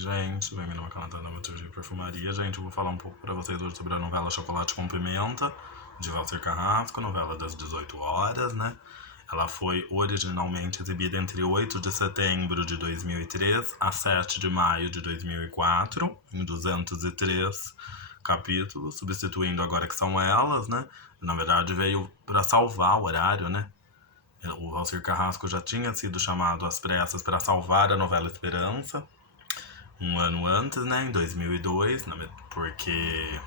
gente, bem-vindo ao canal da Dramaturgia e Perfumaria. Gente, eu vou falar um pouco pra vocês hoje sobre a novela Chocolate com Pimenta, de Valcir Carrasco, novela das 18 horas, né? Ela foi originalmente exibida entre 8 de setembro de 2003 a 7 de maio de 2004, em 203 capítulos, substituindo Agora Que São Elas, né? Na verdade, veio pra salvar o horário, né? O Valcir Carrasco já tinha sido chamado às pressas para salvar a novela Esperança, um ano antes, né, em 2002, porque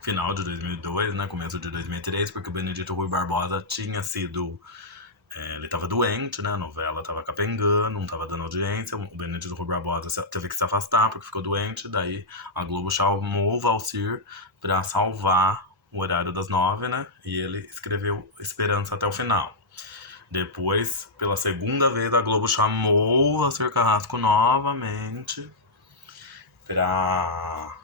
final de 2002, né, começo de 2003, porque o Benedito Rui Barbosa tinha sido, ele estava doente, né, a novela estava capengando, não estava dando audiência, o Benedito Rui Barbosa teve que se afastar porque ficou doente, daí a Globo chamou o Valcir para salvar o horário das 9, né, e ele escreveu Esperança até o final. Depois, pela segunda vez, a Globo chamou o Valcir Carrasco novamente pra...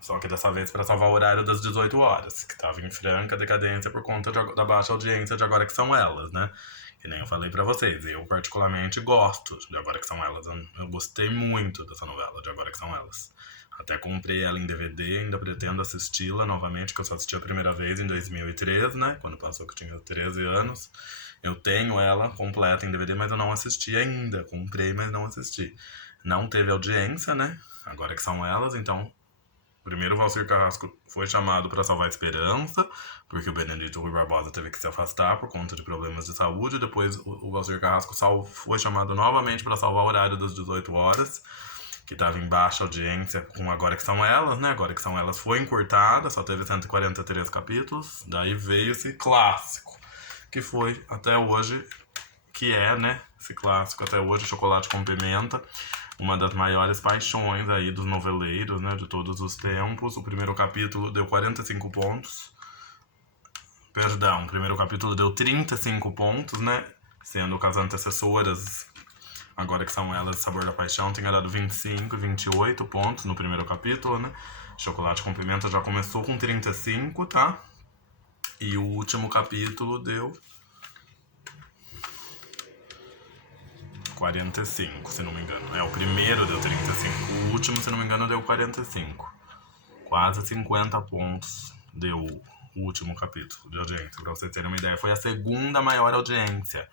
Só que dessa vez pra salvar o horário das 18 horas, que tava em franca decadência por conta da baixa audiência de Agora Que São Elas, né? Que nem eu falei pra vocês, eu particularmente gosto de Agora Que São Elas. Eu gostei muito dessa novela de Agora Que São Elas. Até comprei ela em DVD, ainda pretendo assisti-la novamente, que eu só assisti a primeira vez em 2003, né? Quando passou que eu tinha 13 anos. Eu tenho ela completa em DVD, mas eu não assisti ainda. Comprei, mas não assisti. Não teve audiência, né? Agora Que São Elas, então... Primeiro o Valcir Carrasco foi chamado para salvar a Esperança, porque o Benedito Rui Barbosa teve que se afastar por conta de problemas de saúde. Depois o Valcir Carrasco foi chamado novamente para salvar o horário das 18 horas, que estava em baixa audiência com Agora Que São Elas, né? Agora Que São Elas foi encurtada, só teve 143 capítulos. Daí veio esse clássico, que foi até hoje, que é, né? Esse clássico até hoje, Chocolate com Pimenta. Uma das maiores paixões aí dos noveleiros, né? De todos os tempos. O primeiro capítulo deu 45 pontos. Perdão, o primeiro capítulo deu 35 pontos, né? Sendo que as antecessoras... Agora Que São Elas, Sabor da Paixão, tinha dado 25 e 28 pontos no primeiro capítulo, né? Chocolate com Pimenta já começou com 35, tá? E o último capítulo deu 45, se não me engano. O primeiro deu 35, o último, se não me engano, deu 45. Quase 50 pontos deu o último capítulo de audiência, pra vocês terem uma ideia. Foi a segunda maior audiência.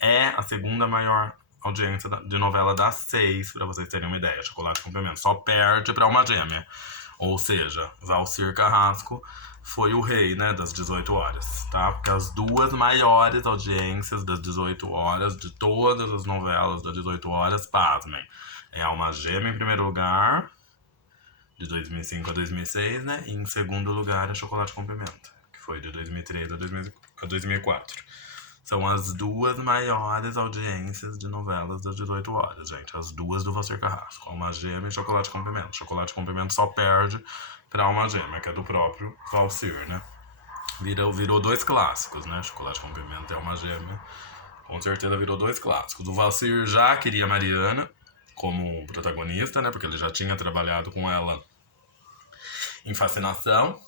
É a segunda maior audiência de novela das 6, pra vocês terem uma ideia. Chocolate com Pimenta. Só perde pra Uma Gêmea. Ou seja, Valcir Carrasco foi o rei, né, das 18 horas, tá? Porque as duas maiores audiências das 18 horas, de todas as novelas das 18 horas, pasmem, é a Uma Gêmea em primeiro lugar, de 2005 a 2006, né? E em segundo lugar é Chocolate com Pimenta, que foi de 2003 a 2004. São as duas maiores audiências de novelas das 18 horas, gente. As duas do Valcir Carrasco. Uma Gêmea e Chocolate com Pimenta. Chocolate com Pimenta só perde pra Uma Gêmea, que é do próprio Valcir, né? Virou dois clássicos, né? Chocolate com Pimenta é Uma Gêmea. Com certeza virou dois clássicos. O Valcir já queria a Mariana como protagonista, né? Porque ele já tinha trabalhado com ela em Fascinação.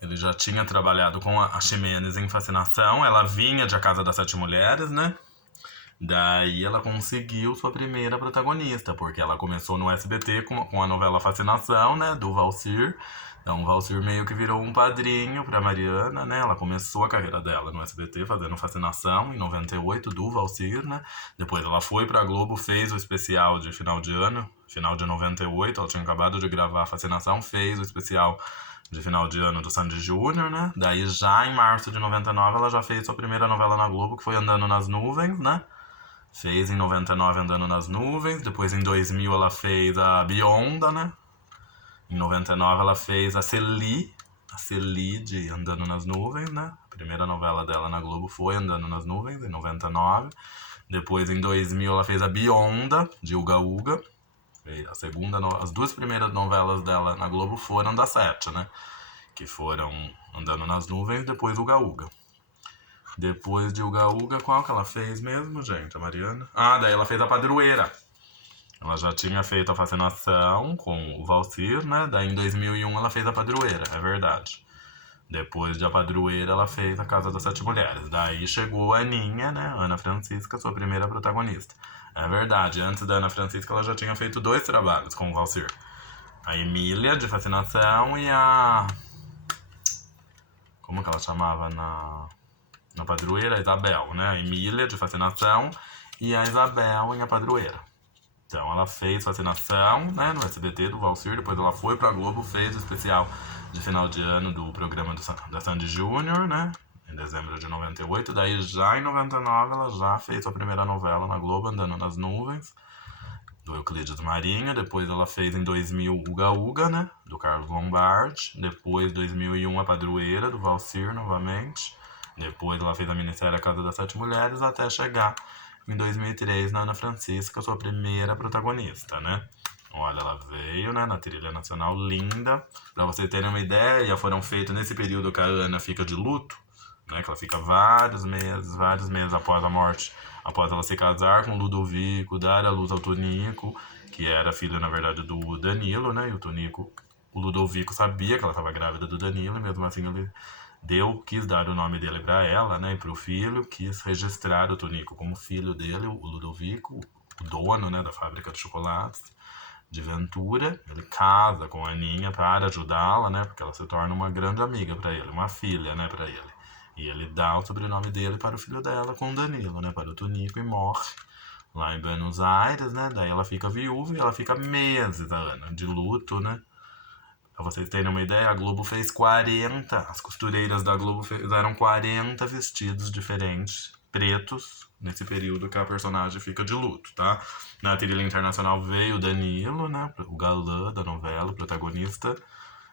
Ele já tinha trabalhado com a Ximenes em Fascinação. Ela vinha de A Casa das Sete Mulheres, né? Daí ela conseguiu sua primeira protagonista, porque ela começou no SBT com a novela Fascinação, né? Do Valcir. Então o Valcir meio que virou um padrinho pra Mariana, né? Ela começou a carreira dela no SBT fazendo Fascinação, em 98, do Valcir, né? Depois ela foi pra Globo, fez o especial de final de ano, final de 98. Ela tinha acabado de gravar Fascinação, fez o especial de final de ano do Sandy Júnior, né? Daí já em março de 99 ela já fez sua primeira novela na Globo, que foi Andando nas Nuvens, né? Fez em 99 Andando nas Nuvens. Depois em 2000 ela fez a Bionda, né? Em 99 ela fez a Celi de Andando nas Nuvens, né? A primeira novela dela na Globo foi Andando nas Nuvens, em 99. Depois em 2000 ela fez a Bionda, de Uga Uga. A segunda, as duas primeiras novelas dela na Globo foram da 7, né? Que foram Andando nas Nuvens, depois Uga Uga. Depois de Uga Uga, qual que ela fez mesmo, gente? A Mariana? Ah, daí ela fez a Padroeira. Ela já tinha feito a Fascinação com o Valcir, né? Daí em 2001 ela fez a Padroeira, é verdade. Depois de A Padroeira, ela fez A Casa das Sete Mulheres. Daí chegou a Aninha, né? Ana Francisca, sua primeira protagonista. É verdade, antes da Ana Francisca ela já tinha feito 2 trabalhos com o Valsir. A Emília, de Fascinação, e a... Como que ela chamava na Padroeira? A Isabel, né? A Emília, de Fascinação, e a Isabel em A Padroeira. Então ela fez Fascinação, né, no SBT do Valsir, depois ela foi pra Globo, fez o especial de final de ano do programa da Sandy Júnior, né, em dezembro de 98. Daí já em 99 ela já fez a primeira novela na Globo, Andando nas Nuvens, do Euclides Marinho. Depois ela fez em 2000 Uga Uga, né, do Carlos Lombardi. Depois 2001 A Padroeira, do Valsir novamente. Depois ela fez a minissérie A Casa das Sete Mulheres, até chegar em 2003 na Ana Francisca, sua primeira protagonista, né? Olha, ela veio, né, na trilha nacional, linda. Pra vocês terem uma ideia, foram feitos nesse período que a Ana fica de luto, né, que ela fica vários meses após a morte, após ela se casar com o Ludovico, dar a luz ao Tonico, que era filho, na verdade, do Danilo, né, e o Ludovico sabia que ela estava grávida do Danilo, e mesmo assim ele quis dar o nome dele para ela, né, e para o filho, quis registrar o Tonico como filho dele, o Ludovico, o dono, né, da fábrica de chocolates de Ventura. Ele casa com a Aninha para ajudá-la, né, porque ela se torna uma grande amiga para ele, uma filha, né, para ele. E ele dá o sobrenome dele para o filho dela com o Danilo, né, para o Tonico, e morre lá em Buenos Aires, né. Daí ela fica viúva e ela fica meses, a Ana, de luto, né. Pra vocês terem uma ideia, a Globo fez 40, as costureiras da Globo fizeram 40 vestidos diferentes, pretos, nesse período que a personagem fica de luto, tá? Na trilha internacional veio o Danilo, né, o galã da novela, o protagonista.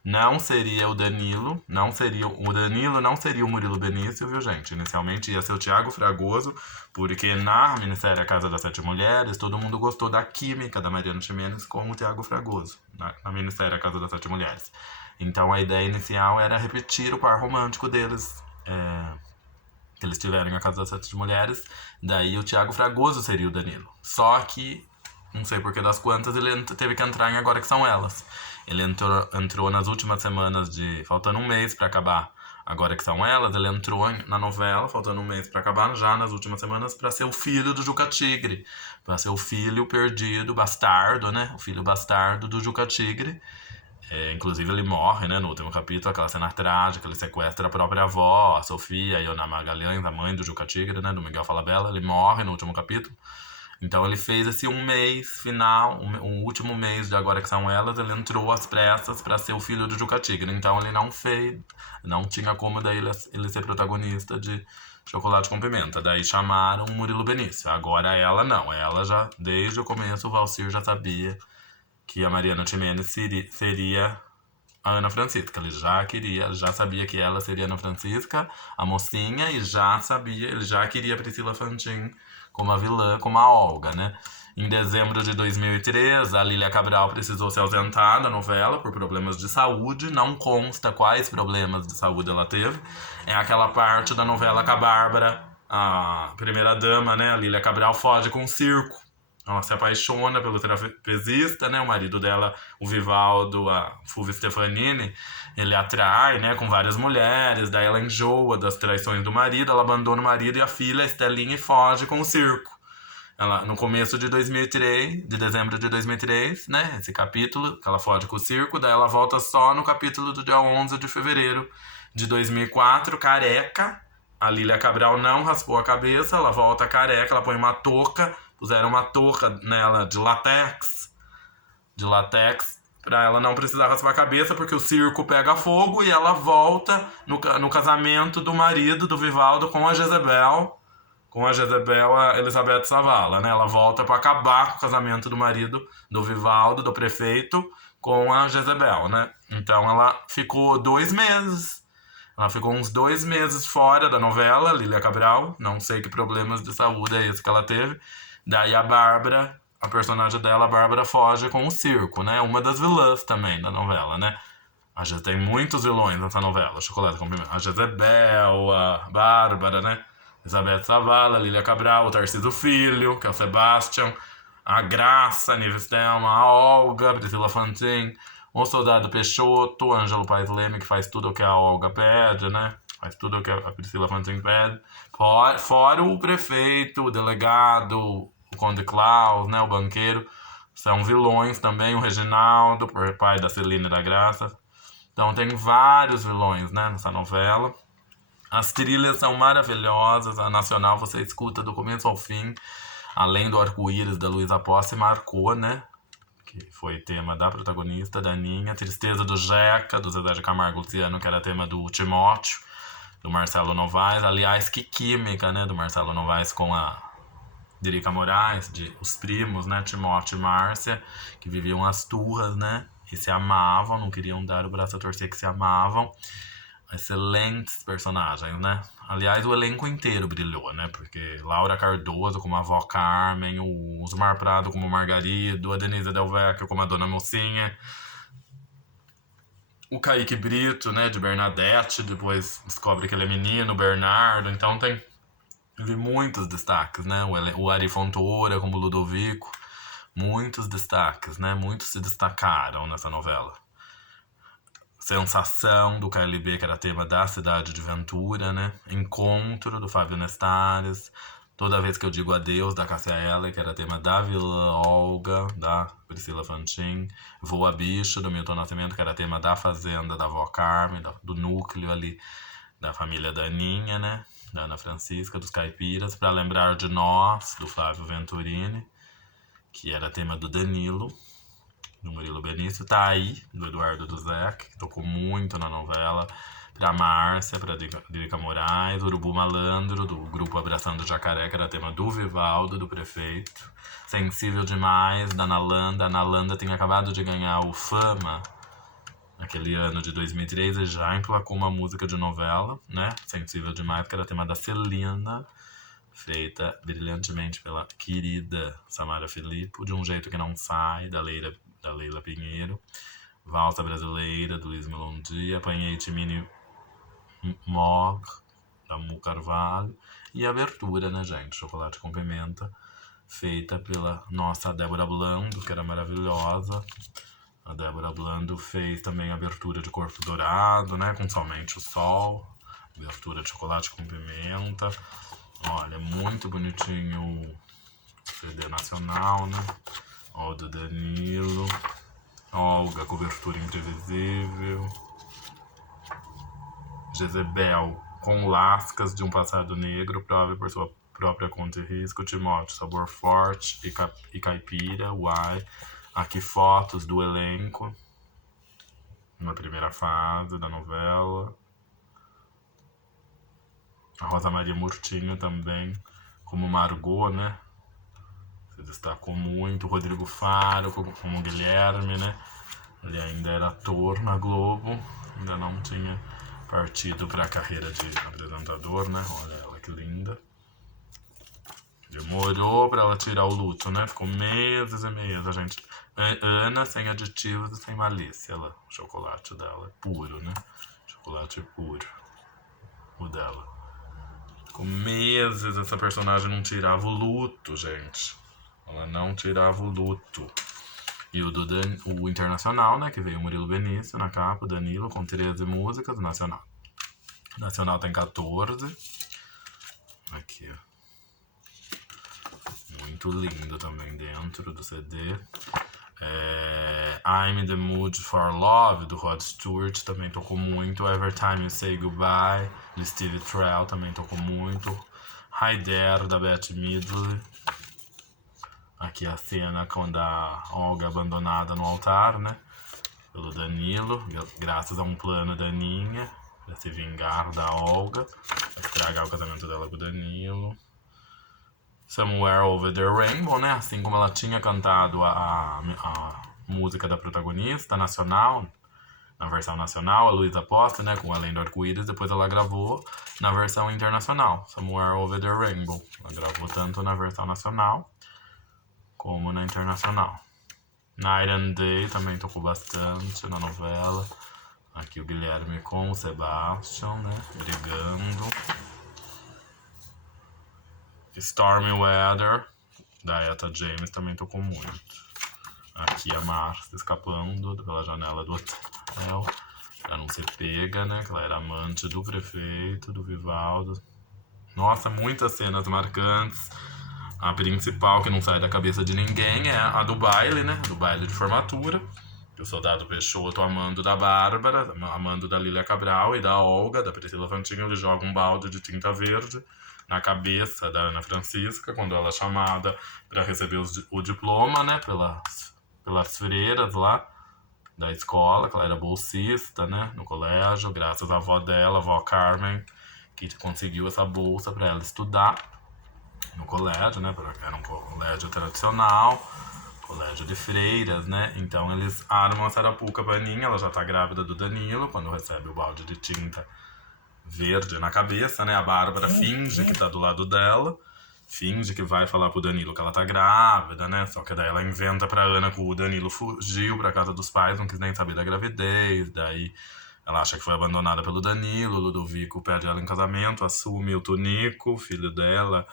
Não seria o Danilo, não seria o Murilo Benício, viu, gente? Inicialmente ia ser o Thiago Fragoso, porque na minissérie A Casa das Sete Mulheres, todo mundo gostou da química da Mariana Ximenes com o Thiago Fragoso, na minissérie A Casa das Sete Mulheres. Então a ideia inicial era repetir o par romântico deles, que eles tiveram em A Casa das Sete Mulheres. Daí o Thiago Fragoso seria o Danilo. Só que, não sei por que das quantas, ele teve que entrar em Agora Que São Elas. Ele entrou nas últimas semanas faltando um mês pra acabar Agora Que São Elas. Ele entrou na novela, faltando um mês pra acabar, já nas últimas semanas, pra ser o filho do Juca Tigre. Pra ser o filho perdido, bastardo, né? O filho bastardo do Juca Tigre. Inclusive ele morre, né, no último capítulo, aquela cena trágica, ele sequestra a própria avó, a Sofia, a Iona Magalhães, a mãe do Juca Tigre, né, do Miguel Falabella. Ele morre no último capítulo. Então ele fez esse um mês final, o último mês de Agora Que São Elas, ele entrou às pressas para ser o filho do Juca Tigre. Então ele não tinha como daí ele ser protagonista de Chocolate com Pimenta. Daí chamaram o Murilo Benício. Agora ela não, ela já, desde o começo, o Valsir já sabia que a Mariana Ximenes seria a Ana Francisca. Ele já sabia que ela seria a Ana Francisca, a mocinha, e ele já queria a Priscila Fantin como a vilã, como a Olga, né? Em dezembro de 2003, a Lília Cabral precisou se ausentar da novela por problemas de saúde. Não consta quais problemas de saúde ela teve. É aquela parte da novela que a Bárbara, a primeira-dama, né, a Lília Cabral, foge com o circo. Ela se apaixona pelo trapezista, né? O marido dela, o Vivaldo, a Fulvio Stefanini, ele atrai, né, com várias mulheres. Daí ela enjoa das traições do marido, ela abandona o marido e a filha, a Estelinha, e foge com o circo. Ela, no começo de 2003, de dezembro de 2003, né, esse capítulo, que ela foge com o circo. Daí ela volta só no capítulo do dia 11 de fevereiro de 2004, careca. A Lília Cabral não raspou a cabeça, ela volta careca, ela põe uma touca. Puseram uma touca nela de latex, pra ela não precisar raspar a cabeça, porque o circo pega fogo. E ela volta no casamento do marido do Vivaldo com a Jezebel, a Elizabeth Savala, né? Ela volta pra acabar com o casamento do marido do Vivaldo, do prefeito, com a Jezebel, né? Então ela ficou 2 meses. Ela ficou uns 2 meses fora da novela, Lília Cabral. Não sei que problemas de saúde é esse que ela teve. Daí a Bárbara, a personagem dela, a Bárbara, foge com o circo, né? Uma das vilãs também da novela, né? Tem muitos vilões nessa novela, Chocolate com Pimenta. A Jezebel, a Bárbara, né? Elizabeth Savala, Lília Cabral, o Tarcísio Filho, que é o Sebastião, a Graça, a Nive Stelma, a Olga, a Priscila Fantin, O Soldado Peixoto, Ângelo Paes Leme, que faz tudo o que a Olga pede, né? Faz tudo o que a Priscila Fantin pede. Fora o prefeito, o delegado, o Conde Klaus, né? O banqueiro. São vilões também. O Reginaldo, pai da Celina e da Graça. Então tem vários vilões, né? Nessa novela. As trilhas são maravilhosas. A Nacional você escuta do começo ao fim. Além do Arco-Íris da Luísa Posse, marcou, né? Que foi tema da protagonista, da Aninha. Tristeza do Jeca, do Zezé de Camargo Luciano, que era tema do Timóteo, do Marcelo Novaes. Aliás, que química, né? Do Marcelo Novaes com a Dirica Moraes, os primos, né? Timóteo e Márcia, que viviam as turras, né? E se amavam, não queriam dar o braço a torcer, que se amavam. Excelentes personagens, né? Aliás, o elenco inteiro brilhou, né? Porque Laura Cardoso como a avó Carmen, o Osmar Prado como o Margarido, a Denise Del Vecchio como a Dona Mocinha, o Kaique Brito, né, de Bernadette, depois descobre que ele é menino, o Bernardo. Então teve muitos destaques, né? O Ari Fontoura como Ludovico, muitos destaques, né? Muitos se destacaram nessa novela. Sensação, do KLB, que era tema da Cidade de Ventura, né? Encontro, do Fábio Nestares. Toda Vez que Eu Digo Adeus, da Cássia Eller, que era tema da Vila Olga, da Priscila Fantin. Voa Bicho, do Milton Nascimento, que era tema da Fazenda, da avó Carmen, do núcleo ali, da família da Aninha, né? Da Ana Francisca, dos Caipiras. Pra Lembrar de Nós, do Flávio Venturini, que era tema do Danilo, do Murilo Benício. Tá Aí, do Eduardo Duzec, que tocou muito na novela. Pra Márcia, pra Dirica Moraes. Urubu Malandro, do grupo Abraçando o Jacaré, que era tema do Vivaldo, do prefeito. Sensível Demais, da Nalanda. A Nalanda tem acabado de ganhar o Fama naquele ano de 2003 e já emplacou uma música de novela, né? Sensível Demais, que era tema da Celina, feita brilhantemente pela querida Samara Filippo. De Um Jeito Que Não Sai, da Leila Pinheiro. Valsa Brasileira, do Luiz Melondi. Apanhei Timini Mog, da Mu Carvalho. E a abertura, né, gente? Chocolate com Pimenta, feita pela nossa Débora Blando, que era maravilhosa. A Débora Blando fez também a abertura de Corpo Dourado, né? Com Somente o Sol. Abertura de Chocolate com Pimenta. Olha, muito bonitinho o CD nacional, né? Ó, do Danilo. Olga, Cobertura Imprevisível. Jezebel, com Lascas de um Passado Negro, Prove por Sua Própria Conta e Risco. Timóteo, Sabor Forte e Caipira. Uai. Aqui fotos do elenco na primeira fase da novela. A Rosa Maria Murtinho também, como Margot, né? Se destacou muito. O Rodrigo Faro como Guilherme, né? Ele ainda era ator na Globo, ainda não tinha partido para a carreira de apresentador, né? Olha ela que linda. Demorou para ela tirar o luto, né? Ficou meses e meses, a gente. Ana sem aditivos e sem malícia. Ela, o chocolate dela é puro, né? Chocolate puro. O dela. Ficou meses essa personagem não tirava o luto, gente. Ela não tirava o luto. E o Internacional, né? Que veio o Murilo Benício na capa, o Danilo, com 13 músicas, o Nacional. O Nacional tem 14. Aqui, ó. Muito lindo também dentro do CD. I'm in the Mood for Love, do Rod Stewart, também tocou muito. Every Time You Say Goodbye, do Steve Trell, também tocou muito. Hi There, da Bette Midler. Aqui a cena quando a Olga é abandonada no altar, né? Pelo Danilo, graças a um plano da Aninha, pra se vingar da Olga, pra estragar o casamento dela com o Danilo. Somewhere Over the Rainbow, né? Assim como ela tinha cantado a música da protagonista nacional, na versão nacional, a Luísa Posse, né? Com Além do Arco-Íris, depois ela gravou na versão internacional, Somewhere Over the Rainbow. Ela gravou tanto na versão nacional como na internacional. Night and Day também tocou bastante na novela. Aqui o Guilherme com o Sebastian, né? Brigando. Stormy Weather, da Etta James, também tocou muito. Aqui a Márcia escapando pela janela do hotel. Pra não ser pega, né? Que ela era amante do prefeito, do Vivaldo. Nossa, muitas cenas marcantes. A principal, que não sai da cabeça de ninguém, é a do baile, né? Do baile de formatura. Que o Soldado Peixoto, amando da Bárbara, amando da Lília Cabral e da Olga, da Priscila Fantinho, ele joga um balde de tinta verde na cabeça da Ana Francisca, quando ela é chamada para receber o diploma, né? Pelas freiras lá da escola, que ela era bolsista, né? No colégio, graças à avó dela, a avó Carmen, que conseguiu essa bolsa para ela estudar no colégio, né? Porque era um colégio tradicional, colégio de freiras, né? Então eles armam a Sarapuca Baninha, ela já tá grávida do Danilo, quando recebe o balde de tinta verde na cabeça, né? A Bárbara finge que tá do lado dela, finge que vai falar pro Danilo que ela tá grávida, né? Só que daí ela inventa pra Ana que o Danilo fugiu pra casa dos pais, não quis nem saber da gravidez, daí ela acha que foi abandonada pelo Danilo, o Ludovico pede ela em casamento, assume o Tonico, filho dela.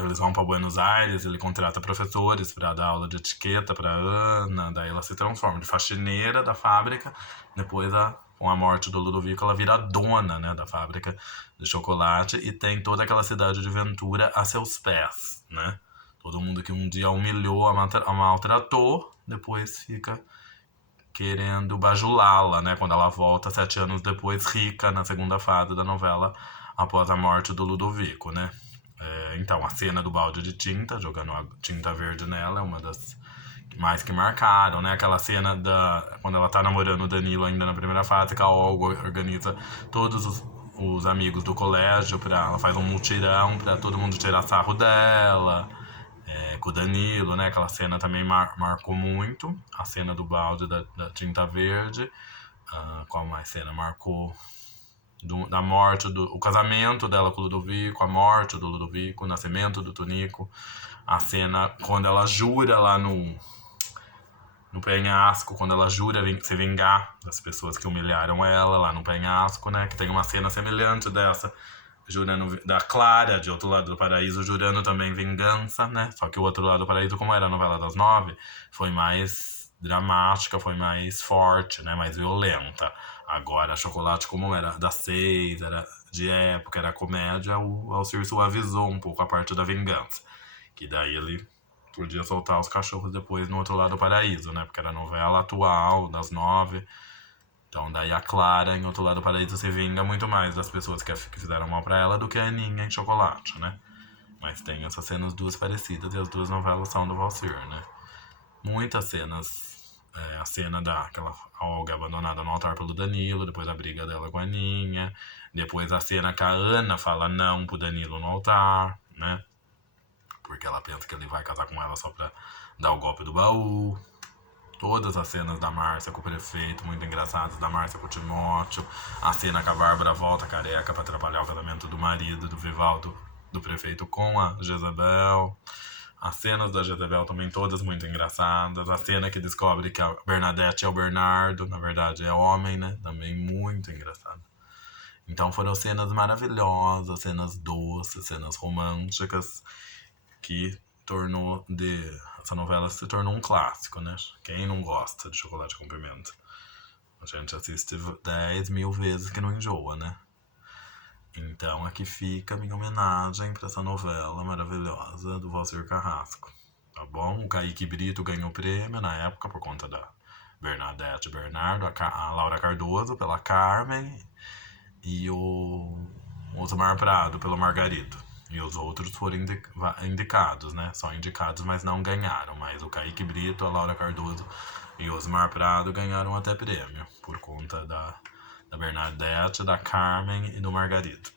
Eles vão para Buenos Aires, ele contrata professores para dar aula de etiqueta para Ana, daí ela se transforma de faxineira da fábrica, depois com a morte do Ludovico ela vira dona, né, da fábrica de chocolate e tem toda aquela cidade de Ventura a seus pés, né? Todo mundo que um dia humilhou, a maltratou, depois fica querendo bajulá-la, né? Quando ela volta 7 anos depois, rica, na segunda fase da novela, após a morte do Ludovico, né? Então, a cena do balde de tinta, jogando a tinta verde nela, é uma das mais que marcaram, né? Aquela cena quando ela tá namorando o Danilo ainda na primeira fase, que a Olga organiza todos os amigos do colégio, ela faz um mutirão pra todo mundo tirar sarro dela, com o Danilo, né? Aquela cena também marcou muito, a cena do balde da tinta verde. Qual mais cena marcou? Da morte, o casamento dela com o Ludovico, a morte do Ludovico, o nascimento do Tonico, a cena quando ela jura lá no penhasco, quando ela jura se vingar das pessoas que humilharam ela lá no penhasco, né? Que tem uma cena semelhante dessa, jurando, da Clara, de Outro Lado do Paraíso, jurando também vingança, né? Só que o Outro Lado do Paraíso, como era a novela das 9, foi mais dramática, foi mais forte, né? Mais violenta. Agora, Chocolate, como era das 6, era de época, era comédia, o Alcir suavizou um pouco a parte da vingança. Que daí ele podia soltar os cachorros depois no Outro Lado do Paraíso, né? Porque era a novela atual, das 9. Então daí a Clara, em Outro Lado do Paraíso, se vinga muito mais das pessoas que fizeram mal pra ela do que a Aninha em Chocolate, né? Mas tem essas cenas duas parecidas e as duas novelas são do Valsir, né? Muitas cenas. A cena daquela Olga abandonada no altar pelo Danilo, depois a briga dela com a Aninha, depois a cena que a Ana fala não pro Danilo no altar, né? Porque ela pensa que ele vai casar com ela só pra dar o golpe do baú. Todas as cenas da Márcia com o prefeito, muito engraçadas, da Márcia com o Timóteo. A cena que a Bárbara volta careca pra atrapalhar o casamento do marido, do Vivaldo, do prefeito com a Jezabel. As cenas da Jezabel também todas muito engraçadas. A cena que descobre que a Bernadette é o Bernardo, na verdade é homem, né? Também muito engraçada. Então foram cenas maravilhosas, cenas doces, cenas românticas, que essa novela se tornou um clássico, né? Quem não gosta de Chocolate com Pimenta? A gente assiste 10 mil vezes que não enjoa, né? Então aqui fica a minha homenagem para essa novela maravilhosa do Valsir Carrasco, tá bom? O Kaique Brito ganhou o prêmio na época por conta da Bernadette Bernardo, a Laura Cardoso pela Carmen e o Osmar Prado pelo Margarito. E os outros foram indicados, né? Só indicados, mas não ganharam. Mas o Kaique Brito, a Laura Cardoso e o Osmar Prado ganharam até prêmio por conta da Bernadette, da Carmen e do Margarito.